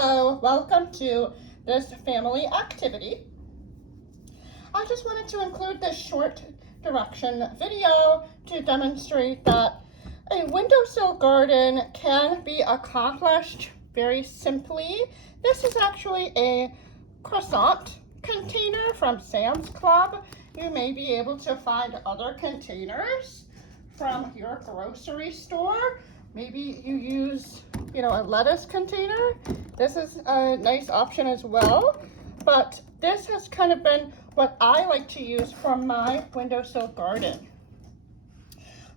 Hello, welcome to this family activity. I just wanted to include this short direction video to demonstrate that a windowsill garden can be accomplished very simply. This is actually a croissant container from Sam's Club. You may be able to find other containers from your grocery store. Maybe you use, a lettuce container. This is a nice option as well, but this has kind of been what I like to use for my windowsill garden.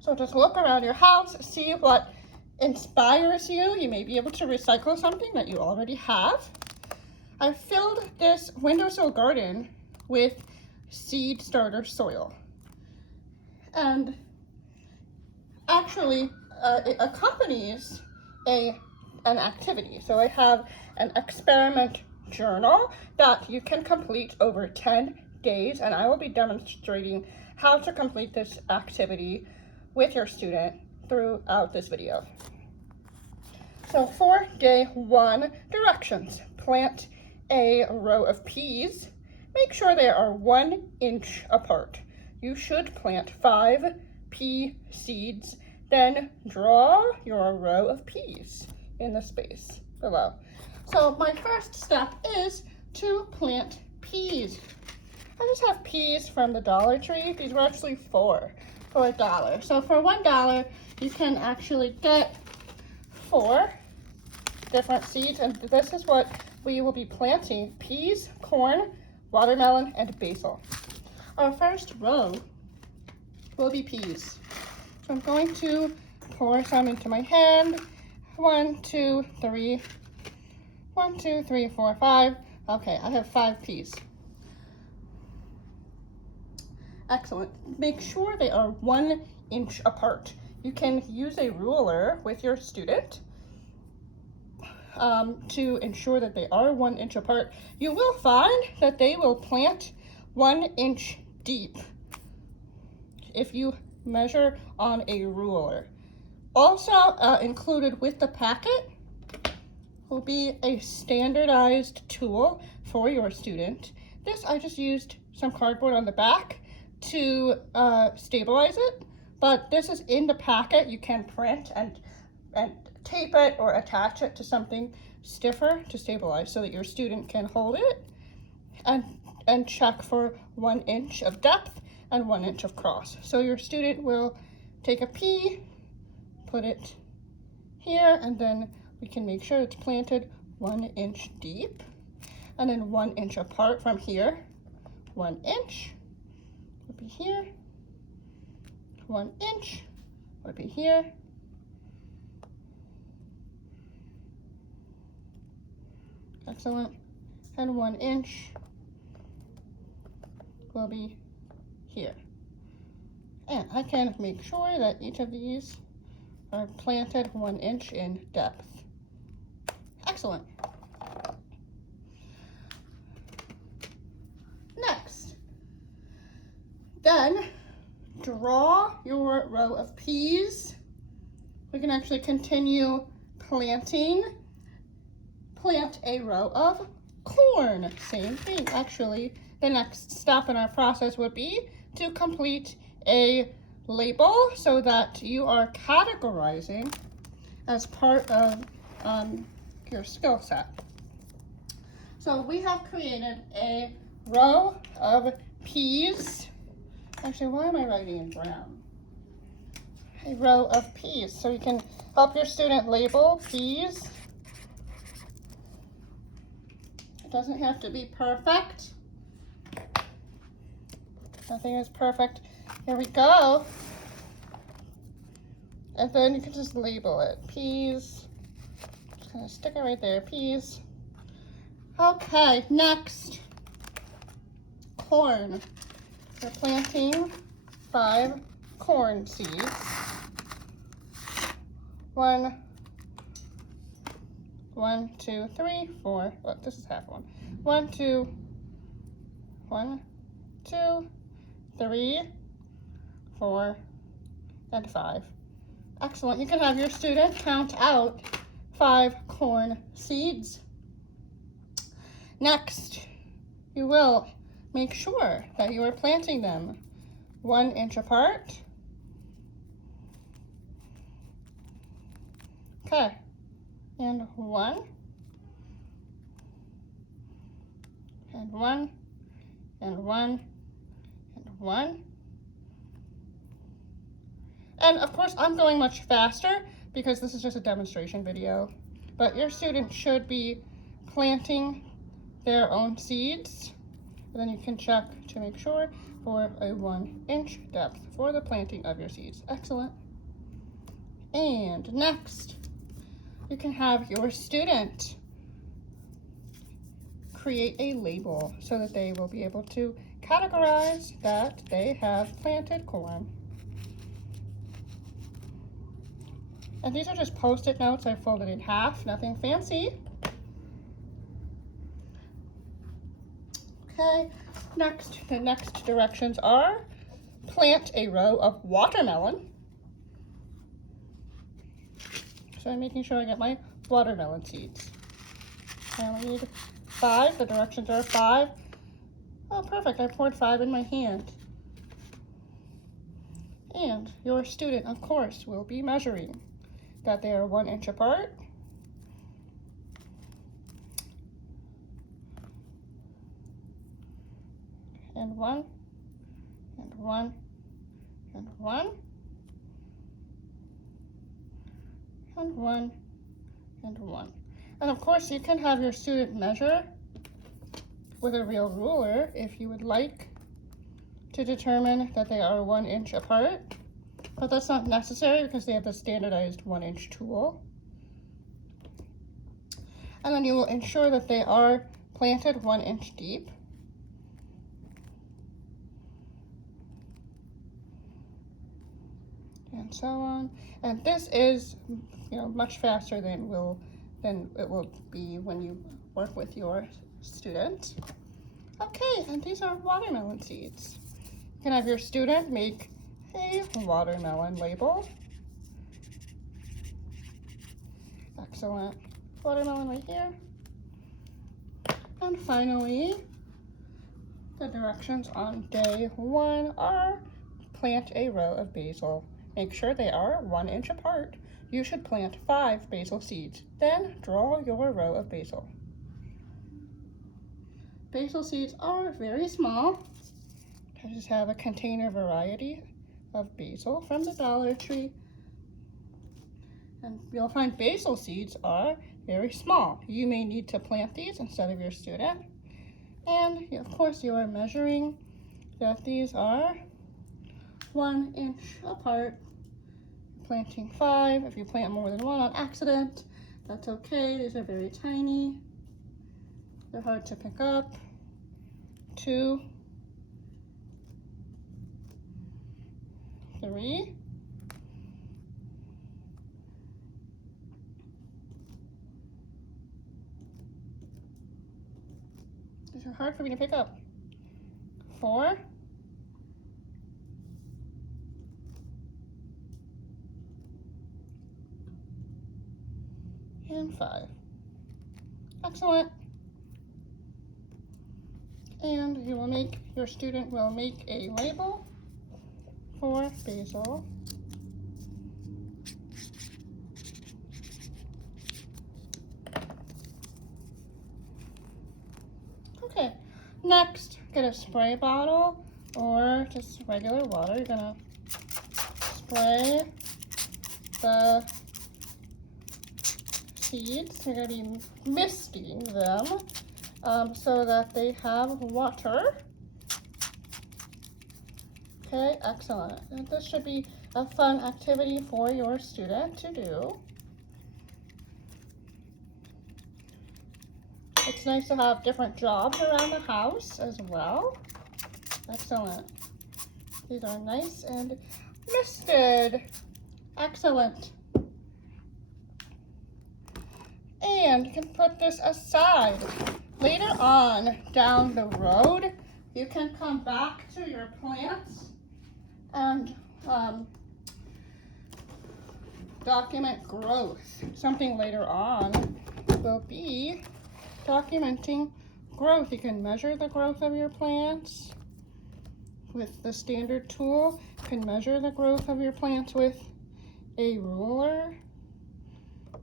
So just look around your house, see what inspires you. You may be able to recycle something that you already have. I filled this windowsill garden with seed starter soil. And actually, it accompanies an activity. So I have an experiment journal that you can complete over 10 days, and I will be demonstrating how to complete this activity with your student throughout this video. So for day 1, directions. Plant a row of peas. Make sure they are 1 inch apart. You should plant 5 pea seeds, then draw your row of peas in the space below. So my first step is to plant peas. I just have peas from the Dollar Tree. These were actually for $1. So for $1, you can actually get 4 different seeds, and this is what we will be planting: peas, corn, watermelon, and basil. Our first row will be peas. So I'm going to pour some into my hand. 1, 2, 3. 1, 2, 3, 4, 5. Okay, I have 5 peas. Excellent. Make sure they are 1 inch apart. You can use a ruler with your student to ensure that they are 1 inch apart. You will find that they will plant 1 inch deep if you measure on a ruler. Also included with the packet will be a standardized tool for your student. This, I just used some cardboard on the back to stabilize it, but this is in the packet. You can print and tape it or attach it to something stiffer to stabilize so that your student can hold it and check for 1 inch of depth and 1 inch of cross. So your student will take a pea, put it here, and then we can make sure it's planted 1 inch deep, and then 1 inch apart from here. 1 inch would be here. 1 inch would be here. Excellent. And 1 inch will be here. And I can make sure that each of these are planted 1 inch in depth. Excellent. Next, then draw your row of peas. We can actually continue planting. Plant a row of corn. Same thing. Actually, the next step in our process would be to complete a label so that you are categorizing as part of your skill set. So we have created a row of peas. Actually, why am I writing in brown? A row of peas. So you can help your student label peas. It doesn't have to be perfect. Nothing is perfect. Here we go. And then you can just label it. Peas. Just gonna stick it right there. Peas. Okay, next. Corn. We're planting 5 corn seeds. 1, 2, 3, 4. Oh, this is half one. 1, 2, 3, 4, and 5. Excellent. You can have your student count out 5 corn seeds. Next, you will make sure that you are planting them 1 inch apart. Okay, and 1, and 1, and 1, and 1. And of course, I'm going much faster because this is just a demonstration video, but your student should be planting their own seeds. And then you can check to make sure for a 1 inch depth for the planting of your seeds. Excellent. And next, you can have your student create a label so that they will be able to categorize that they have planted corn. And these are just Post-it notes I folded in half, nothing fancy. Okay, the next directions are plant a row of watermelon. So I'm making sure I get my watermelon seeds. I only need 5, the directions are 5. Oh, perfect, I poured 5 in my hand. And your student, of course, will be measuring that they are 1 inch apart. And 1, and 1, and 1, and 1, and 1. And of course, you can have your student measure with a real ruler if you would like to determine that they are 1 inch apart, but that's not necessary because they have the standardized 1 inch tool. And then you will ensure that they are planted 1 inch deep. And so on. And this is, much faster than it will be when you work with your student. Okay, and these are watermelon seeds. You can have your student make a watermelon label. Excellent. Watermelon right here. And finally, the directions on day 1 are plant a row of basil. Make sure they are 1 inch apart. You should plant 5 basil seeds. Then draw your row of basil. Basil seeds are very small. I just have a container variety of basil from the Dollar Tree. And you'll find basil seeds are very small. You may need to plant these instead of your student. And of course you are measuring that these are 1 inch apart. Planting 5. If you plant more than 1 on accident, that's okay. These are very tiny. They're hard to pick up. 2, 3, 'These are hard for me to pick up. 4, and 5. Excellent. And your student will make a label for basil. Okay, next, get a spray bottle or just regular water. You're gonna spray the seeds. You're gonna be misting them so that they have water. Okay, excellent. And this should be a fun activity for your student to do. It's nice to have different jobs around the house as well. Excellent. These are nice and misted. Excellent. And you can put this aside. Later on down the road, you can come back to your plants and document growth. Something later on will be documenting growth, you can measure the growth of your plants with the standard tool. You can measure the growth of your plants with a ruler.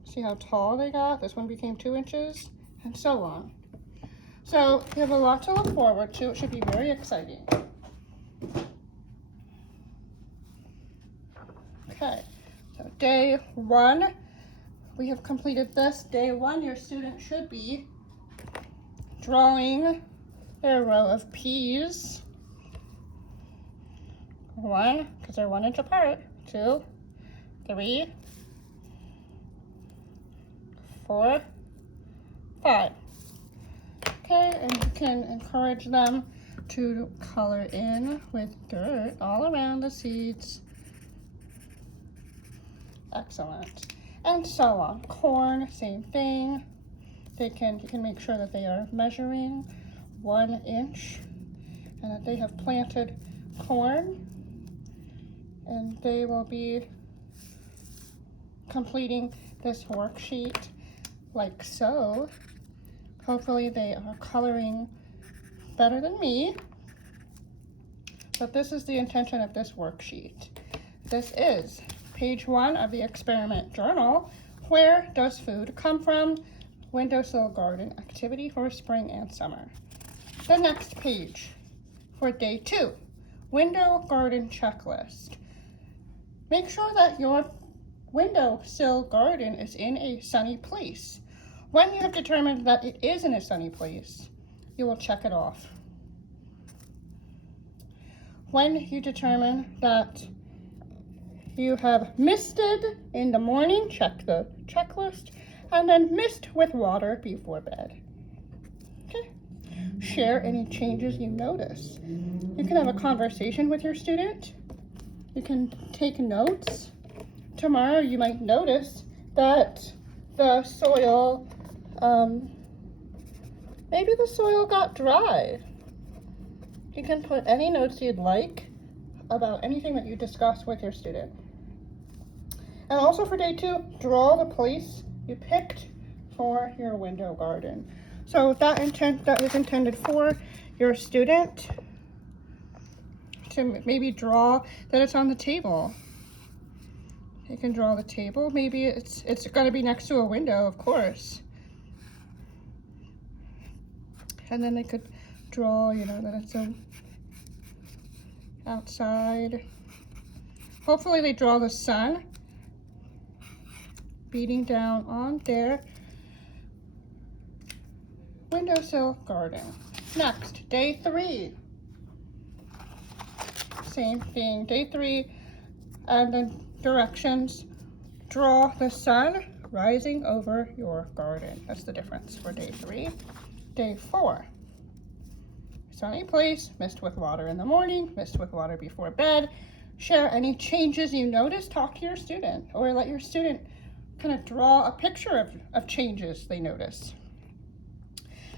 See how tall they got? This one became 2 inches, and so on. So you have a lot to look forward to. It should be very exciting. Okay, so day 1, we have completed this. Day 1, your student should be drawing a row of peas. 1, because they're 1 inch apart. 2, 3, 4, 5. Okay, and you can encourage them to color in with dirt all around the seeds. Excellent. And so on. Corn, same thing. You can make sure that they are measuring 1 inch and that they have planted corn, and they will be completing this worksheet like so. Hopefully they are coloring better than me, but this is the intention of this worksheet. This is page 1 of the experiment journal. Where does food come from? Windowsill garden activity for spring and summer. The next page for day 2, window garden checklist. Make sure that your windowsill garden is in a sunny place. When you have determined that it is in a sunny place, you will check it off. When you determine that you have misted in the morning, check the checklist, and then mist with water before bed. Okay. Share any changes you notice. You can have a conversation with your student. You can take notes. Tomorrow you might notice that the soil, maybe the soil got dry. You can put any notes you'd like about anything that you discuss with your student. And also for day 2, draw the place you picked for your window garden. So that is intended for your student to maybe draw that it's on the table. You can draw the table. Maybe it's going to be next to a window, of course. And then they could draw, that it's outside. Hopefully they draw the sun beating down on their windowsill garden. Next, day 3. Same thing, day 3, and then directions. Draw the sun rising over your garden. That's the difference for day 3. Day 4, sunny place, mist with water in the morning, mist with water before bed. Share any changes you notice. Talk to your student, or let your student kind of draw a picture of changes they notice.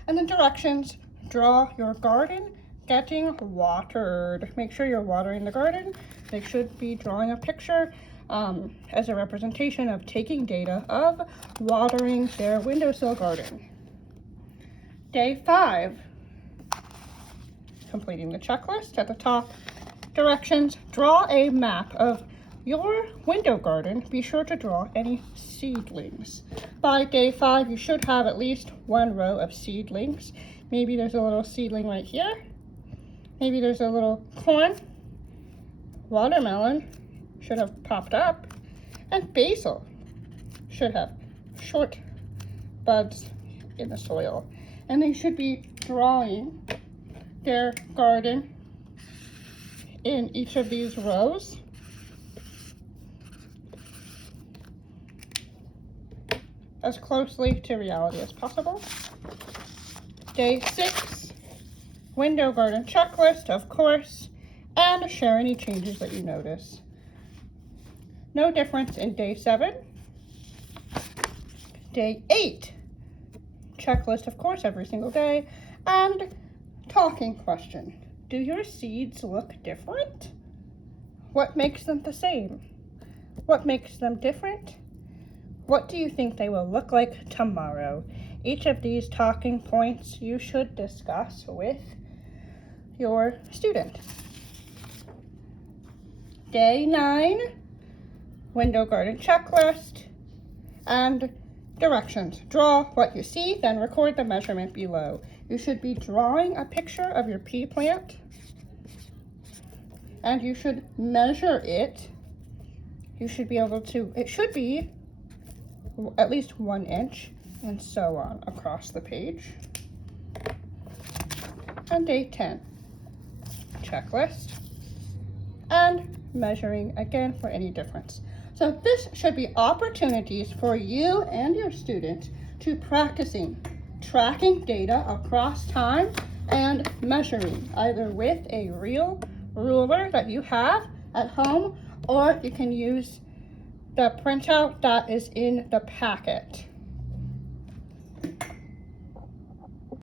And then directions. Draw your garden getting watered. Make sure you're watering the garden. They should be drawing a picture as a representation of taking data of watering their windowsill garden. Day 5, completing the checklist. At the top, directions. Draw a map of your window garden. Be sure to draw any seedlings. By day 5, you should have at least 1 row of seedlings. Maybe there's a little seedling right here. Maybe there's a little corn. Watermelon should have popped up. And basil should have short buds in the soil. And they should be drawing their garden in each of these rows. As closely to reality as possible. Day 6, window garden checklist, of course, and share any changes that you notice. No difference in day 7. Day 8, checklist, of course, every single day, and talking question. Do your seeds look different? What makes them the same? What makes them different? What do you think they will look like tomorrow? Each of these talking points you should discuss with your student. Day 9, window garden checklist and directions. Draw what you see, then record the measurement below. You should be drawing a picture of your pea plant, and you should measure it. You should be able to, it should be at least 1 inch, and so on across the page. And day 10, checklist and measuring again for any difference. So this should be opportunities for you and your student to practicing tracking data across time and measuring, either with a real ruler that you have at home, or you can use the printout that is in the packet.